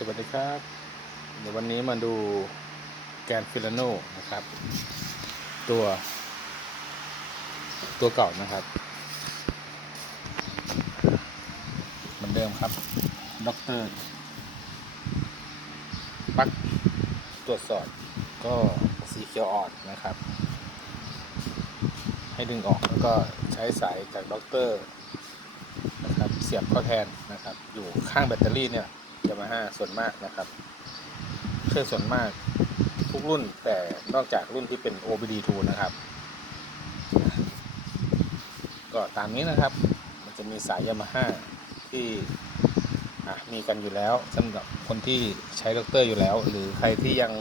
สวัสดีครับ เดี๋ยววันนี้มาดูแกนฟิลาโนนะครับ ตัว ตัวเก่านะครับ เหมือนเดิมครับด็อกเตอร์ปักตรวจสอบก็สีเขียวอ่อนนะครับ ให้ดึงออกแล้วก็ใช้สายจากด็อกเตอร์นะครับ เสียบเข้าแทนนะครับ อยู่ข้างแบตเตอรี่เนี่ย มาฮ่าส่วนมากนะครับเครื่องส่วนมากทุกรุ่นแต่นอกจากรุ่นที่เป็น OBD2 นะครับ ก็ตามนี้นะครับ มันจะมีสายยามาฮ่าที่มีกันอยู่แล้วสำหรับคนที่ใช้ด็อกเตอร์อยู่แล้ว หรือใครที่ยัง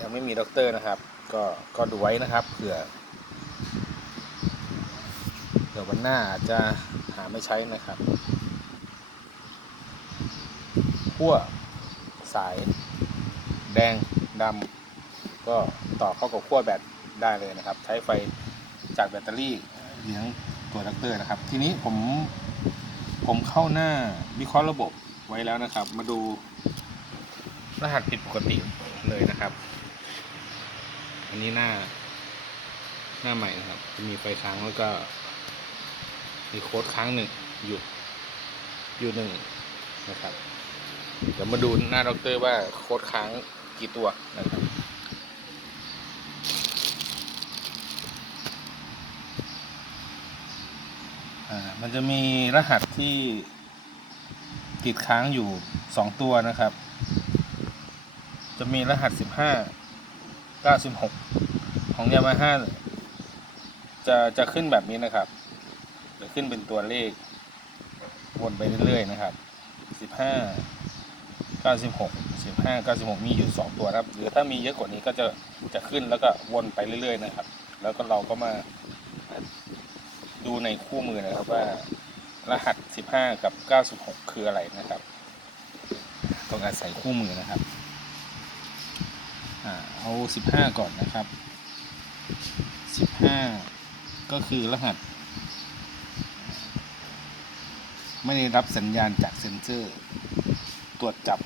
ยังไม่มีด็อกเตอร์นะครับ ก็ก็ดูไว้นะครับเผื่อเผื่อวันหน้าอาจจะหาไม่ใช้นะครับ ขั้วสายแดงดำก็ต่อเข้ากับขั้วแบตได้เลยนะครับ ใช้ไฟจากแบตเตอรี่เลี้ยงตัวด็อกเตอร์นะครับ ทีนี้ผมผมเข้าหน้าวิเคราะห์ระบบไว้แล้วนะครับ มาดูรหัสผิดปกติเลยนะครับ อันนี้หน้า หน้าใหม่นะครับ จะมีไฟค้างแล้วก็ มีโค้ดค้างหนึ่งอยู่อยู่หนึ่งนะครับ เดี๋ยวมาดูหน้าด็อกเตอร์ว่าโค้ดค้างกี่ตัวนะครับอ่ามันจะมีรหัสที่ติดค้างอยู่สองตัวนะครับ จะมีรหัสสิบห้าเก้าสิบหกของยามาฮ่าจะจะขึ้นแบบนี้นะครับจะขึ้นเป็นตัวเลขวนไปเรื่อยๆนะครับสิบห้า เก้าสิบหกสิบห้าเก้าสิบหกมีอยู่สองตัวนะครับหรือถ้ามีเยอะกว่านี้ก็จะจะขึ้นแล้วก็วนไปเรื่อย ๆ นะครับ แล้วก็เราก็มาดูในคู่มือนะครับว่ารหัส 15 กับ 96 คืออะไรนะครับต้องอาศัยคู่มือนะครับอ่าเอา 15 ก่อนนะครับ 15 ก็คือรหัส ไม่ได้รับสัญญาณจากเซ็นเซอร์ ตรวจจับ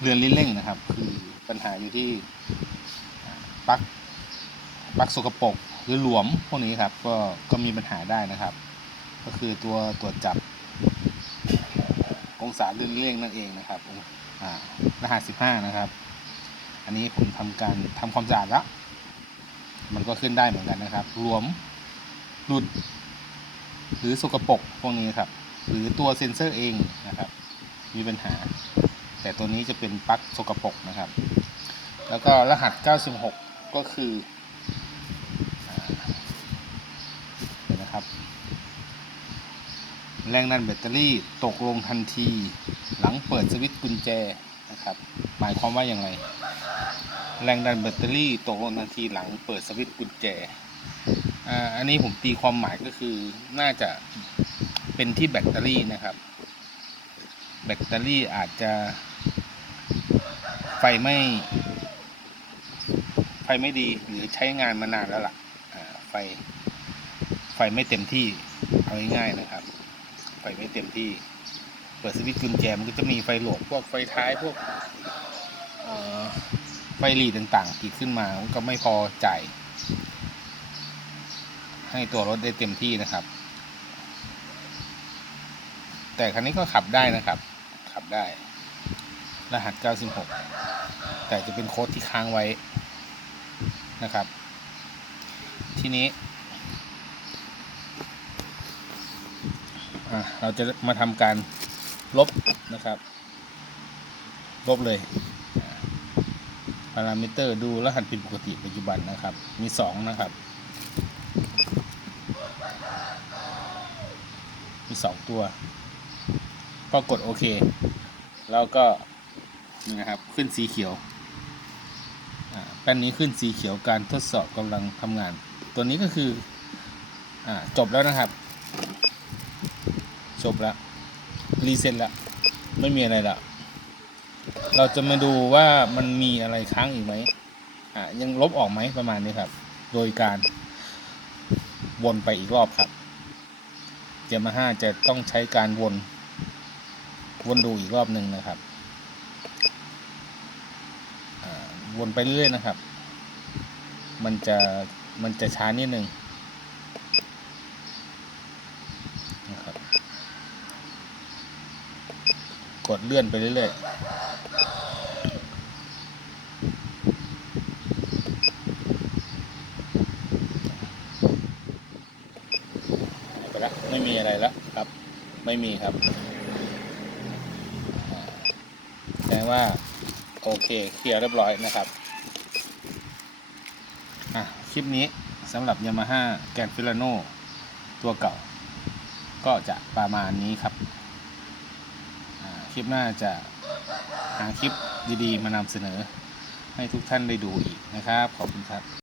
เรือนลิ้นเร่งนะครับ คือปัญหาอยู่ที่ปลั๊กปลั๊กสกปรกหรือหลวมพวกนี้ครับ ก็ก็มีปัญหาได้นะครับ ก็คือตัวตรวจจับองศาเลื่อนเล่งนั่นเองนะครับอ่ารหัส15 นะครับ อันนี้ผมทำการทำความสะอาดแล้วมันก็ขึ้นได้เหมือนกันนะครับ รวมหลุด หรือสกปรกพวกนี้ครับ หรือตัวเซ็นเซอร์เองนะครับ มีปัญหา แต่ตัวนี้จะเป็นปลั๊กสกปรกนะครับ แล้วก็รหัส 96 ก็คือนะครับ แรงดันแบตเตอรี่ตกลงทันที หลังเปิดสวิตช์กุญแจนะครับหมายความว่าอย่างไร แรงดันแบตเตอรี่ตกลงทันทีหลังเปิดสวิตช์กุญแจอันนี้ผมตีความหมายก็คือน่าจะเป็นที่แบตเตอรี่นะครับ แบตเตอรี่อาจจะ ไฟไม่ ไฟไม่ดีหรือใช้งานมานานแล้วล่ะอ่าไฟ ไฟไม่เต็มที่เอาง่ายๆนะครับ ไฟไม่เต็มที่ เปิดสวิตช์กุญแจมันก็จะมีไฟหลดพวกไฟท้ายพวกไฟหลีต่างๆติดขึ้นมามันก็ไม่พอจ่ายให้ตัวรถได้เต็มที่นะครับ แต่คันนี้ก็ขับได้นะครับ ขับได้ รหัส 96 แต่จะเป็นโค้ดที่ค้างไว้นะครับ ทีนี้ เราจะมาทำการลบนะครับ ลบเลยพารามิเตอร์ดูรหัสผิดปกติปัจจุบันนะครับ มีสองนะครับ มีสองตัว ก็กดโอเค แล้วก็นะครับ ขึ้นสีเขียว แป้นนี้ขึ้นสีเขียวการทดสอบกำลังทำงาน ตัวนี้ก็คืออจบแล้วนะครับ จบแล้วรีเซ็ตแล้วไม่มีอะไรแล้วเราจะมาดูว่ามันมีอะไรค้างอีกไหมอ่ายังลบออกไหมประมาณนี้ครับ โดยการวนไปอีกรอบครับเจมาห้าจะต้องใช้การวน วนดูอีกรอบหนึ่งนะครับอ่า วนไปเรื่อยๆนะครับ มันจะมันจะช้านิดนึงนะครับ กดเลื่อนไปเรื่อยๆไปละไม่มีอะไรแล้วครับ ไม่มีครับแสดงว่า โอเคเคลียร์เรียบร้อยนะครับอะคลิปนี้สำหรับ Yamaha แกนฟิลาโนตัวเก่า ก็จะประมาณนี้ครับคลิปหน้าจะหาคลิปดีๆมานำเสนอให้ทุกท่านได้ดูอีกนะครับ ขอบคุณครับ